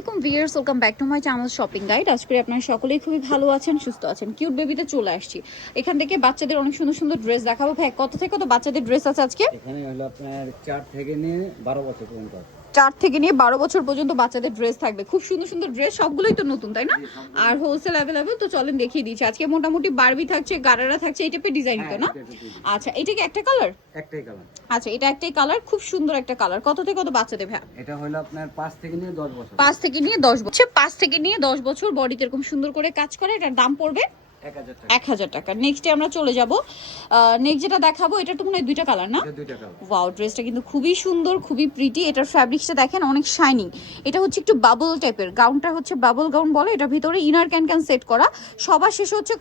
আলাইকুম viewers, welcome back to my channel shopping guide. আজ করে আপনারা সকলেই খুবই ভালো আছেন, সুস্থ আছেন। কিউট বেবিতে চলে আসছি। এখান থেকে বাচ্চাদের অনেক সুন্দর সুন্দর ড্রেস দেখাবো। ভাই কত থেকে কত বাচ্চাদের ড্রেস আছে আজকে? এখানে হলো আপনার 4 থেকে নিয়ে 12 বছর পর্যন্ত। 4 থেকে নিয়ে 12 বছর পর্যন্ত বাচ্চাদের ড্রেস থাকবে। খুব সুন্দর সুন্দর ড্রেস, সবগুলোই তো নতুন, তাই না? আর হোলসেল অ্যাভেলেবল। তো চলেন দেখিয়ে দিচ্ছি। আজকে মোটামুটি বারবি থাকছে, গারারা থাকছে, এই টাইপের ডিজাইন তো না? আচ্ছা, এটা কি একটা কালার? একটাই কালার। আচ্ছা, এটা একটাই কালার, খুব সুন্দর একটা কালার। কত থেকে কত বাচ্চাদের ভাই? এটা হলো আপনার 5 থেকে নিয়ে 10 বছর। 5 থেকে নিয়ে 10 বছর। 5 থেকে নিয়ে 10 বছর বডিতে এরকম সুন্দর করে কাজ করে। এটার দাম পড়বে 1000 টাকা। নেক্সটে আমরা চলে যাব। নেক্সট যেটা দেখাবো, এটা তো মনে হয় দুইটা কালার না? দুইটা কালার। ওয়াও, ড্রেসটা কিন্তু খুবই সুন্দর, খুবই প্রিটি। এটার ফ্যাব্রিক্সটা দেখেন, অনেক শাইনিং। এটা হচ্ছে একটু বাবল টাইপের, গাউনটা হচ্ছে বাবল গাউন বলে। এটার ভিতরে ইনার ক্যান সেট করা, সবার শেষে হচ্ছে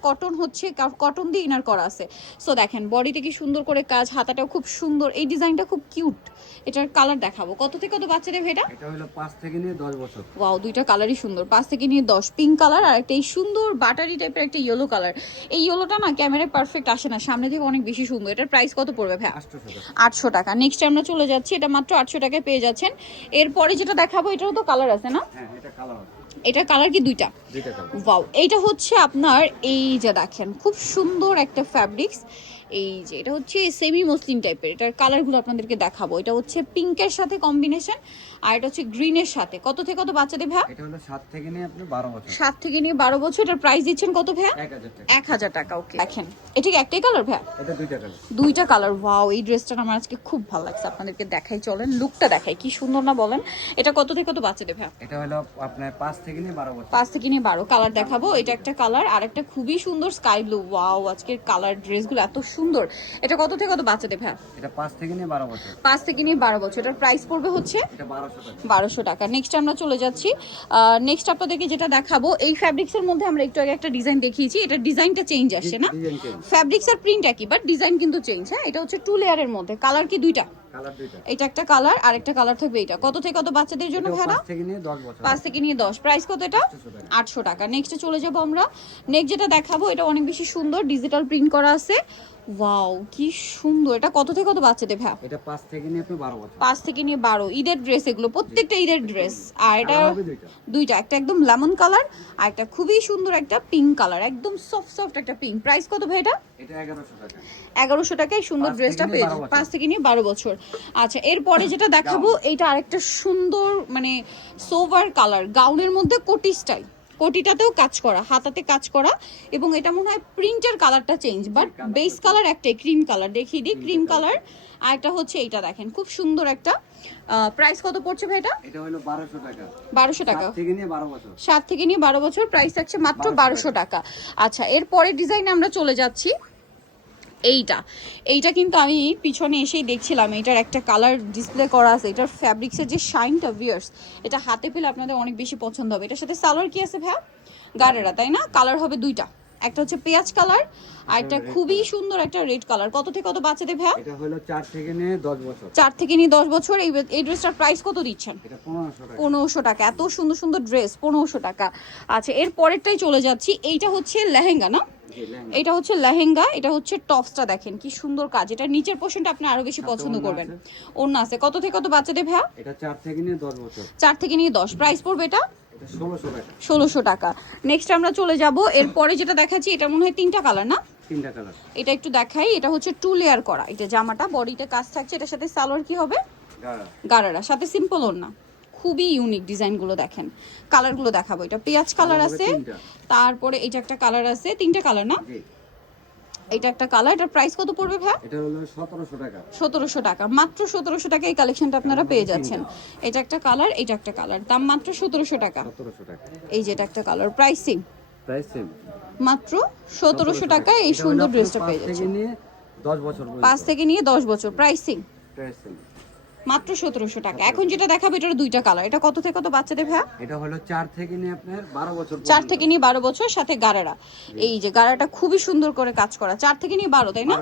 কটন দিয়ে ইনার করা আছে। সো দেখেন বডিতে কি সুন্দর করে কাজ, হাতাটাও খুব সুন্দর। এই ডিজাইনটা খুব কিউট। এটার কালার দেখাবো। কত থেকে কত বাচ্চাদের এটা? এটা হলো 5 থেকে নিয়ে 10 বছর। ওয়াও, দুইটা কালারই সুন্দর। 5 থেকে নিয়ে 10, পিঙ্ক কালার আর একটা এই সুন্দর বাটারি টাইপের একটা ইয়েলো কালার। এই ইয়েলোটা না ক্যামেরায় পারফেক্ট আসে না, সামনে থেকে অনেক বেশি সুন্দর। এটার প্রাইস কত পড়বে ভাই? 800 টাকা। নেক্সট আমরা চলে যাচ্ছি, এটা মাত্র 800 টাকায় পেয়ে যাচ্ছেন। এরপরে যেটা দেখাবো, এটারও তো কালার আছে না? হ্যাঁ, এটা কালার। এটা কালার কি দুইটা? দুইটা কালার। ওয়াও, এইটা হচ্ছে আপনার, এই যে দেখেন খুব সুন্দর একটা ফ্যাব্রিক্স। এই যে এটা হচ্ছে সেমি মসলিন টাইপের। এটার কালারগুলো আপনাদেরকে দেখাবো। এটা হচ্ছে পিঙ্কের সাথে কম্বিনেশন, আর এটা হচ্ছে গ্রিনের সাথে। কত থেকে কত বাচ্চাদের ভাই? এটা হলো 7 থেকে নিয়ে আপনি 12 বছর। 7 থেকে নিয়ে 12 বছর। এটার প্রাইস দিচ্ছেন কত ভাই? 1000 টাকা। 1000 টাকা। ওকে, দেখেন এটা কি একটাই কালার ভাই? এটা দুইটা কালার। দুইটা কালার। ওয়াও, এই ড্রেসটা আমার আজকে খুব ভালো লাগছে। আপনাদেরকে দেখাই, চলেন লুকটা দেখাই, কি সুন্দর না বলেন? এটা কত থেকে কত বাচ্চাদের ভাই? এটা হলো আপনার 5 থেকে নিয়ে 12 বছর। 5 থেকে নিয়ে 12। কালার দেখাবো। এটা একটা কালার, আর একটা খুবই সুন্দর স্কাই ব্লু। ওয়াও, আজকের কালার ড্রেসগুলো এত সুন্দর। এটা কত থেকে কত বাচ্চাদের ভাই? এটা 5 থেকে নিয়ে 12 বছর। 5 থেকে নিয়ে 12 বছর। এটার প্রাইস পড়বে হচ্ছে এটা 1200 টাকা। 1200 টাকা। নেক্সট আমরা চলে যাচ্ছি। নেক্সট আপনাদেরকে যেটা দেখাবো, এই ফ্যাব্রিক্সের মধ্যে আমরা একটু আগে একটা ডিজাইন দেখিয়েছি। এটা ডিজাইনটা চেঞ্জ আসছে না? ফ্যাব্রিক্স আর প্রিন্ট একই, বাট ডিজাইন কিন্তু চেঞ্জ। হ্যাঁ, এটা হচ্ছে 2 লেয়ারের মধ্যে। কালার কি দুইটা? কালার দুইটা। এটা একটা কালার, আর একটা কালার থাকবে এটা। কত থেকে কত বাচ্চাদের জন্য ভাড়া? 5 থেকে নিয়ে 10 বছর। 5 থেকে নিয়ে 10। প্রাইস কত এটা? 800 টাকা। নেক্সটে চলে যাব আমরা। নেক্সট যেটা দেখাবো, এটা অনেক বেশি সুন্দর, ডিজিটাল প্রিন্ট করা আছে। ওয়াও, কি সুন্দর। এটা কত থেকে কত বাচ্চাদের ভাই? এটা 5 থেকে নিয়ে আপনি 12 বছর। 5 থেকে নিয়ে 12। ঈদের ড্রেস এগুলো, প্রত্যেকটা ঈদের ড্রেস। আর এটা দুইটা, একটা একদম লেমন কালার, আর একটা খুবই সুন্দর একটা পিঙ্ক কালার, একদম সফট একটা পিঙ্ক। প্রাইস কত ভাই এটা? এটা 1100 টাকা। 1100 টাকায় সুন্দর ড্রেসটা পেয়ে যাবেন। 5 থেকে নিয়ে 12 বছর। আচ্ছা, এরপরে যেটা দেখাবো, এইটা আরেকটা সুন্দর মানে সোভার কালার, গাউনের মধ্যে কোটি স্টাইল। কোটিটাতেও কাজ করা, হাতাতে কাজ করা, এবং এটা মনে হয় প্রিন্টের কালারটা চেঞ্জ, বাট বেস কালার একটাই, ক্রিম কালার। দেখিয়ে দিই, ক্রিম কালার। আর একটা হচ্ছে এইটা দেখেন, খুব সুন্দর একটা। প্রাইস কত পড়ছে ভাই এটা? এটা হলো 1200 টাকা। 1200 টাকা। 7 থেকে নিয়ে 12 বছর। 7 থেকে নিয়ে 12 বছর। প্রাইস থাকছে মাত্র 1200 টাকা। আচ্ছা, এরপরে ডিজাইনে আমরা চলে যাচ্ছি। এইটা কিন্তু আমি পিছনে এসেই দেখছিলাম, এটার একটা কালার ডিসপ্লে করা আছে। এটার ফ্যাব্রিক্সের যে শাইনটা ভিউয়ার্স, এটা হাতে পেলে আপনাদের অনেক বেশি পছন্দ হবে। এটার সাথে সালোয়ার কি আছে ভাইয়া? গারেরা, তাই না? কালার হবে দুইটা, একটা হচ্ছে পেঁয়াজ কালার, আর একটা খুবই সুন্দর একটা রেড কালার। কত থেকে কত বাচ্চাদের ভাইয়া? এটা হলো 4 থেকে নিয়ে 10 বছর। 4 থেকে নিয়ে 10 বছর। এই ড্রেসটার প্রাইস কত দিচ্ছেন? এটা 1500 টাকা। 1500 টাকা। এত সুন্দর সুন্দর ড্রেস, 1500 টাকা। আচ্ছা, এর পরেরটাই চলে যাচ্ছি। এইটা হচ্ছে লেহেঙ্গা না? এটা হচ্ছে লেহেঙ্গা। এটা হচ্ছে টপসটা দেখেন কি সুন্দর কাজ। এটা নিচের পোর্শনটা আপনি আরো বেশি পছন্দ করবেন। ওড়না আছে। কত থেকে কত বাচ্চাদের ভাইয়া? এটা 4 থেকে নিয়ে 10 বছর। 4 থেকে নিয়ে 10। প্রাইস পড়বে এটা? এটা 1600 টাকা। 1600 টাকা। নেক্সট আমরা চলে যাব। এরপরে যেটা দেখাচ্ছি, এটা মনে হয় তিনটা কালার না? তিনটা কালার। এটা একটু দেখাই। এটা হচ্ছে 2 লেয়ার করা। এটা জামাটা বডিতে কাজ থাকছে। এটার সাথে সালোয়ার কি হবে? গারারা, সাথে সিম্পল ওড়না। খুবই ইউনিক ডিজাইনগুলো দেখেন। কালারগুলো দেখাবো। এটা পেঁয়াজ কালার আছে, তারপরে এটা একটা কালার আছে। তিনটা কালার না? এটা একটা কালার। এটার প্রাইস কত পড়বে ভাই? এটা হলো 1700 টাকা। 1700 টাকা। মাত্র 1700 টাকা এই কালেকশনটা আপনারা পেয়ে যাচ্ছেন। এটা একটা কালার, এটা একটা কালার। দাম মাত্র 1700 টাকা। 1700 টাকা। এই যে এটা একটা colour. Price same, price same. মাত্র 1700 টাকায় এই সুন্দর ড্রেসটা পেয়ে যাচ্ছেন। 5 থেকে নিয়ে 10 বছর। 5 থেকে নিয়ে 10 বছর। Price same, price same. মাত্র 1700 টাকা। এখন যেটা দেখাবো, এটার দুইটা কালার। এটা কত থেকে কত বাচ্চাদের ভাইয়া? এটা হলো 4 থেকে নিয়ে আপনার 12 বছর। 4 থেকে নিয়ে 12 বছর, সাথে গারারা। এই যে গারাটা খুবই সুন্দর করে কাজ করা। 4 থেকে নিয়ে 12, তাই না?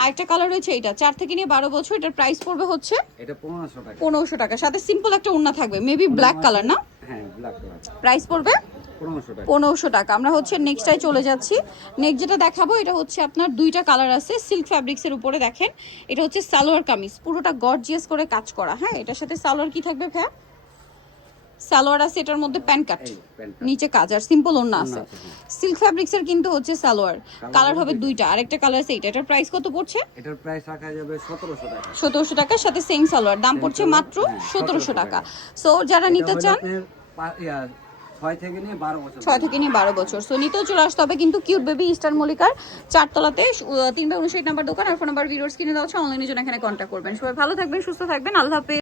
আর একটা কালার রয়েছে এটা 4 থেকে নিয়ে 12 বছর। এটার প্রাইস পড়বে হচ্ছে এটা 1500 টাকা। 1500 টাকা। সাথে সিম্পল একটা ওড়না থাকবে, মেবি ব্ল্যাক কালার না? হ্যাঁ, ব্ল্যাক কালার। প্রাইস পড়বে 1500 টাকা। 1500 টাকা। আমরা হচ্ছে নেক্সটটাই চলে যাচ্ছি। নেক্সট যেটা দেখাবো, এটা হচ্ছে আপনার দুইটা কালার আছে, সিল্ক ফ্যাব্রিক্সের উপরে দেখেন। এটা হচ্ছে সালোয়ার কামিজ, পুরোটা গর্জিয়াস করে কাজ করা। হ্যাঁ, এটার সাথে সালোয়ার কি থাকবে ভাইয়া? সালোয়ার আছে, এটার মধ্যে প্যান্ট কাট, এই প্যান্টটা নিচে কাজ আর সিম্পল ওড়না আছে। আছে, হ্যাঁ। সিল্ক ফ্যাব্রিক্সের কিন্তু হচ্ছে সালোয়ার, কালার হবে দুইটা, আরেকটা কালার আছে এইটা। এটার প্রাইস কত পড়ছে? এটার প্রাইস রাখা যাবে 1700 টাকা। 1700 টাকার সাথে সেম সালোয়ার, দাম পড়ছে সালোয়ার, মাত্র হ্যাঁ, 1700 টাকা। 1700 সো যারা নিতে এটা হলো চান আপনার 6 থেকে নিয়ে 12 বছর। 6 থেকে নিয়ে 12 বছর, সো নিতেও চলে আসতে হবে কিন্তু কিউট বেবি ইস্টার মল্লিকার 4 তলাতে 3/59 নাম্বার দোকান। আর ফোন নাম্বার ভিডিওস কিনে দেওয়া হচ্ছে, অনলাইনে জন্য এখানে কন্ট্যাক্ট করবেন। সবাই ভালো থাকবেন, সুস্থ থাকবেন, আল্লাহ হাফেজ।